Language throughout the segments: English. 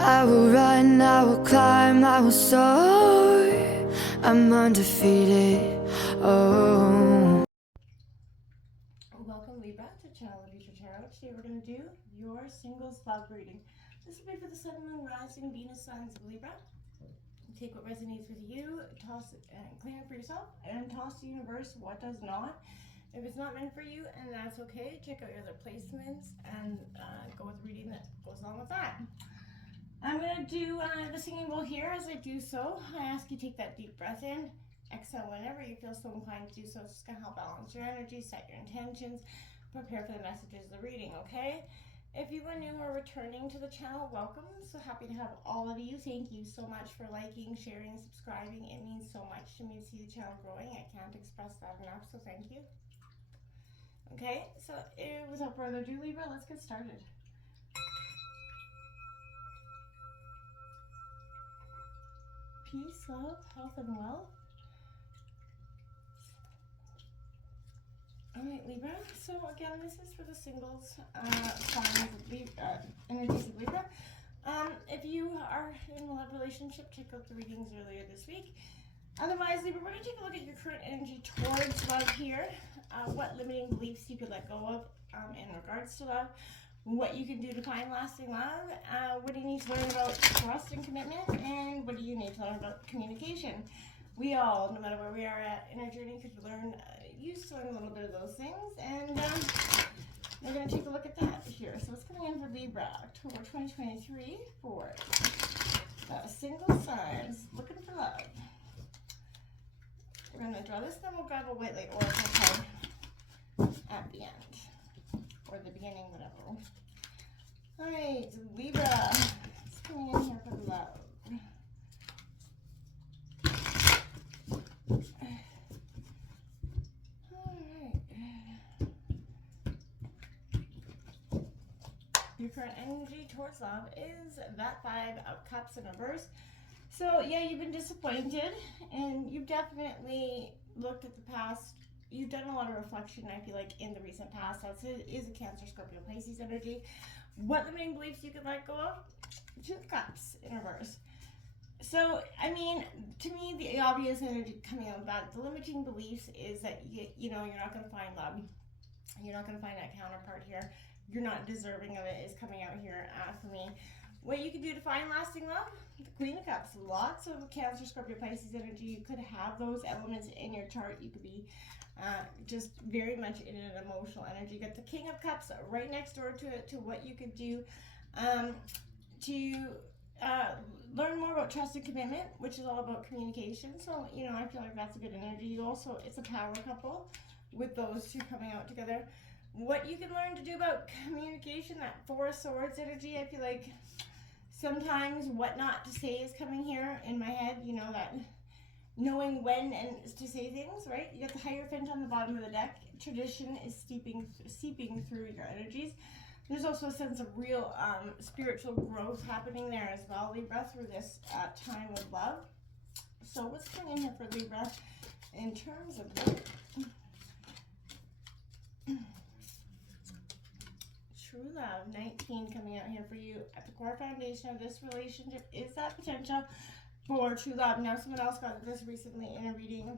I will run, I will climb, I will soar. I'm undefeated. Oh. Welcome Libra to Channel of Future Tarot. Today we're going to do your singles love reading. This will be for the Sun, Moon, Rising, Venus signs of Libra. Take what resonates with you, toss it and claim it for yourself, and toss the universe what does not. If it's not meant for you, and that's okay, check out your other placements and go with the reading that goes along with that. I'm going to do the singing bowl here. As I do so, I ask you to take that deep breath in. Exhale whenever you feel so inclined to do so. It's just going to help balance your energy, set your intentions, prepare for the messages of the reading, okay? If you are new or returning to the channel, welcome. So happy to have all of you. Thank you so much for liking, sharing, subscribing. It means so much to me to see the channel growing. I can't express that enough, so thank you. Okay, so without further ado, Libra, let's get started. Peace, love, health, and wealth. Alright, Libra. So again, this is for the singles signs of Libra, energies of Libra. If you are in a love relationship, check out the readings earlier this week. Otherwise, Libra, we're going to take a look at your current energy towards love here. What limiting beliefs you could let go of in regards to love. What you can do to find lasting love. What do you need to learn about trust and commitment? And what do you need to learn about communication? We all, no matter where we are at in our journey, could learn, used to learn a little bit of those things. And we're going to take a look at that here. So what's coming in for Libra, October 2023 for single signs looking for love. We're going to draw this, then we'll grab a white light oracle card at the end. Or the beginning, whatever. Alright, Libra. What's coming in here for love? Your current energy towards love is that Five of Cups in reverse. So yeah, you've been disappointed, and you've definitely looked at the past. You've done a lot of reflection, I feel like, in the recent past. That is a Cancer, Scorpio, Pisces energy. What limiting beliefs you could let go of? Two of Cups in reverse. So, I mean, to me, the obvious energy coming out of that, the limiting beliefs is that, you know, you're not going to find love. You're not going to find that counterpart here. You're not deserving of it is coming out here for me. What you can do to find lasting love? The Queen of Cups. Lots of Cancer, Scorpio, Pisces energy. You could have those elements in your chart. You could be just very much in an emotional energy. You got the King of Cups right next door to what you could do to learn more about trust and commitment, which is all about communication. So, you know, I feel like that's a good energy. You also, it's a power couple with those two coming out together. What you can learn to do about communication, that Four of Swords energy, I feel like sometimes what not to say is coming here in my head, you know, that knowing when and to say things, right? You got the Hierophant on the bottom of the deck. Tradition is seeping through your energies. There's also a sense of real spiritual growth happening there as well, Libra, through this time of love. So what's coming in here for Libra in terms of love? True love, 19 coming out here for you. At the core foundation of this relationship is that potential for true love. Now, someone else got this recently in a reading.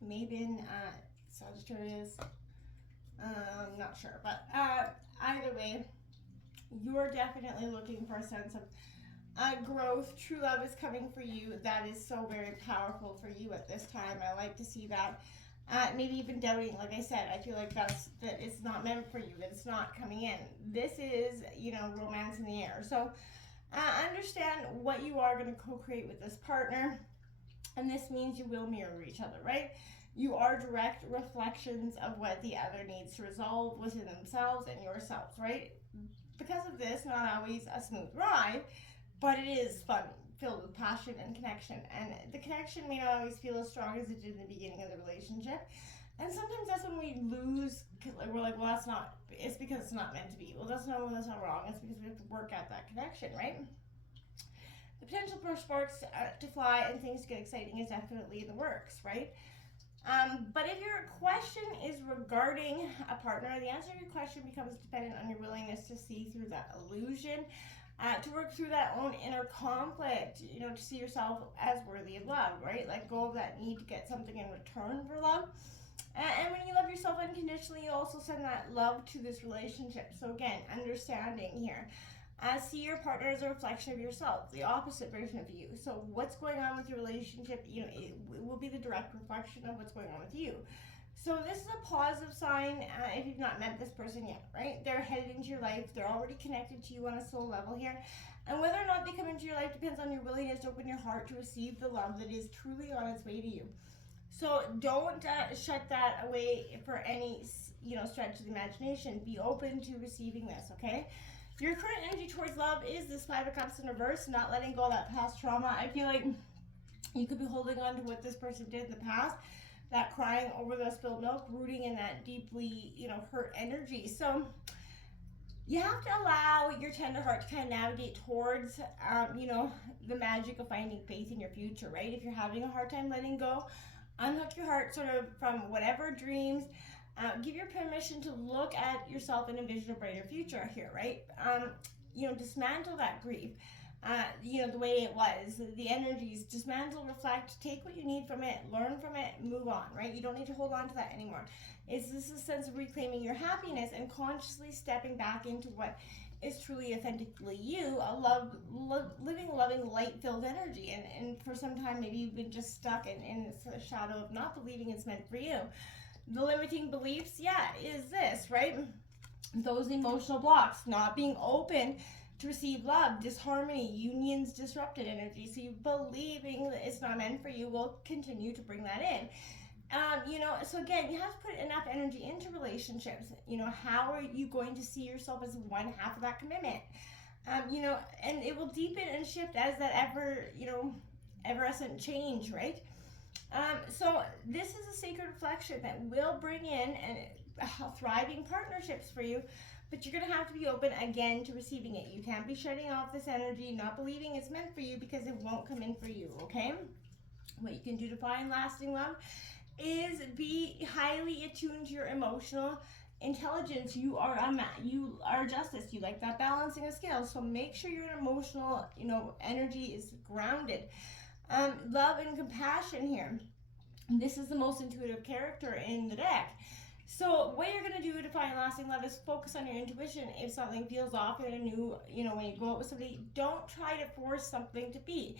Maybe in Sagittarius. Not sure. But either way, you're definitely looking for a sense of growth. True love is coming for you. That is so very powerful for you at this time. I like to see that. Maybe even doubting, like I said, I feel like that it's not meant for you, that it's not coming in. This is, you know, romance in the air. So understand what you are going to co-create with this partner, and this means you will mirror each other, right? You are direct reflections of what the other needs to resolve within themselves and yourselves, right? Because of this, not always a smooth ride, but it is fun, filled with passion and connection. And the connection may not always feel as strong as it did in the beginning of the relationship. And sometimes that's when we lose, we're like, well, that's not, it's because it's not meant to be. Well, that's not wrong. It's because we have to work at that connection, right? The potential for sparks to fly and things to get exciting is definitely in the works, right? But if your question is regarding a partner, the answer to your question becomes dependent on your willingness to see through that illusion. to work through that own inner conflict, you know, to see yourself as worthy of love, right? Let go of that need to get something in return for love. And when you love yourself unconditionally, you also send that love to this relationship. So again, understanding here. See your partner as a reflection of yourself, the opposite version of you. So what's going on with your relationship, you know, it will be the direct reflection of what's going on with you. So this is a positive sign if you've not met this person yet, right? They're headed into your life. They're already connected to you on a soul level here. And whether or not they come into your life depends on your willingness to open your heart to receive the love that is truly on its way to you. So don't shut that away for any, you know, stretch of the imagination. Be open to receiving this, okay? Your current energy towards love is this 5 of Cups in reverse, not letting go of that past trauma. I feel like you could be holding on to what this person did in the past, that crying over the spilled milk, rooting in that deeply, you know, hurt energy. So you have to allow your tender heart to kind of navigate towards, you know, the magic of finding faith in your future, right? If you're having a hard time letting go, unhook your heart sort of from whatever dreams. Give your permission to look at yourself and envision a brighter future here, right? You know, dismantle that grief. You know, the way it was, the energies, dismantle, reflect, take what you need from it, learn from it, move on, right? You don't need to hold on to that anymore. This a sense of reclaiming your happiness and consciously stepping back into what is truly authentically you, a living, loving, light-filled energy. And for some time, maybe you've been just stuck in this shadow of not believing it's meant for you. The limiting beliefs, yeah, is this, right? Those emotional blocks, not being open to receive love, disharmony, unions, disrupted energy. So you believing that it's not meant for you will continue to bring that in. You know, so again, you have to put enough energy into relationships. You know, how are you going to see yourself as one half of that commitment? You know, and it will deepen and shift as that ever-escent change, right? So this is a sacred reflection that will bring in thriving partnerships for you, but you're going to have to be open again to receiving it. You can't be shutting off this energy, not believing it's meant for you, because it won't come in for you, okay? What you can do to find lasting love is be highly attuned to your emotional intelligence. You are justice. You like that balancing of scales. So make sure your emotional, you know, energy is grounded. Love and compassion here. This is the most intuitive character in the deck. So what you're going to do to find lasting love is focus on your intuition. If something feels off in a new, you know, when you go out with somebody, don't try to force something to be.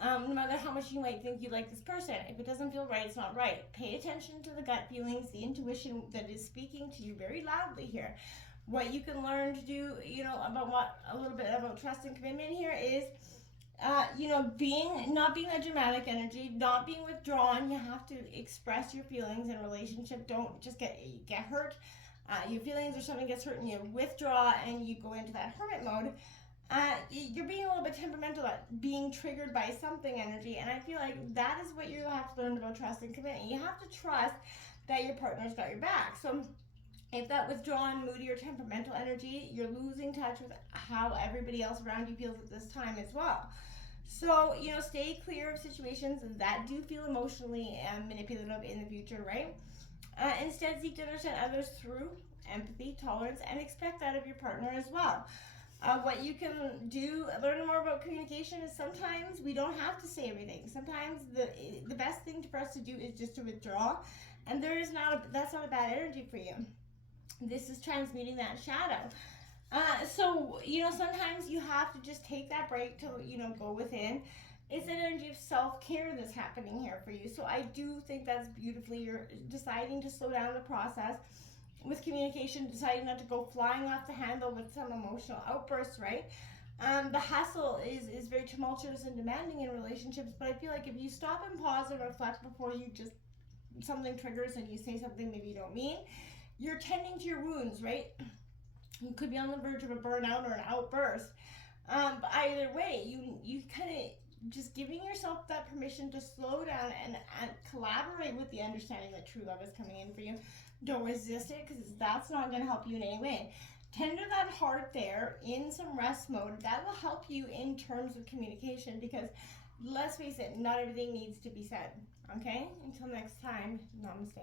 No matter how much you might think you like this person, if it doesn't feel right, it's not right. Pay attention to the gut feelings, the intuition that is speaking to you very loudly here. What you can learn to do, you know, a little bit about trust and commitment here is, you know, not being a dramatic energy, not being withdrawn. You have to express your feelings in a relationship. Don't just get hurt. Your feelings or something gets hurt and you withdraw and you go into that hermit mode. You're being a little bit temperamental at being triggered by something energy, and I feel like that is what you have to learn about trust and commitment. You have to trust that your partner's got your back. So if that withdrawn, moody, or temperamental energy, you're losing touch with how everybody else around you feels at this time as well. So, you know, stay clear of situations that do feel emotionally manipulative in the future, right? Instead, seek to understand others through empathy, tolerance, and expect that of your partner as well. What you can do, learn more about communication, is sometimes we don't have to say everything. Sometimes the best thing for us to do is just to withdraw, and that's not a bad energy for you. This is transmuting that shadow. So, you know, sometimes you have to just take that break to, you know, go within. It's an energy of self-care that's happening here for you. So I do think that's beautifully, you're deciding to slow down the process with communication, deciding not to go flying off the handle with some emotional outbursts, right? The hustle is very tumultuous and demanding in relationships, but I feel like if you stop and pause and reflect before something triggers and you say something maybe you don't mean, you're tending to your wounds, right? You could be on the verge of a burnout or an outburst. But either way, you kind of just giving yourself that permission to slow down and collaborate with the understanding that true love is coming in for you. Don't resist it, because that's not going to help you in any way. Tender that heart there in some rest mode. That will help you in terms of communication, because let's face it, not everything needs to be said. Okay? Until next time, namaste.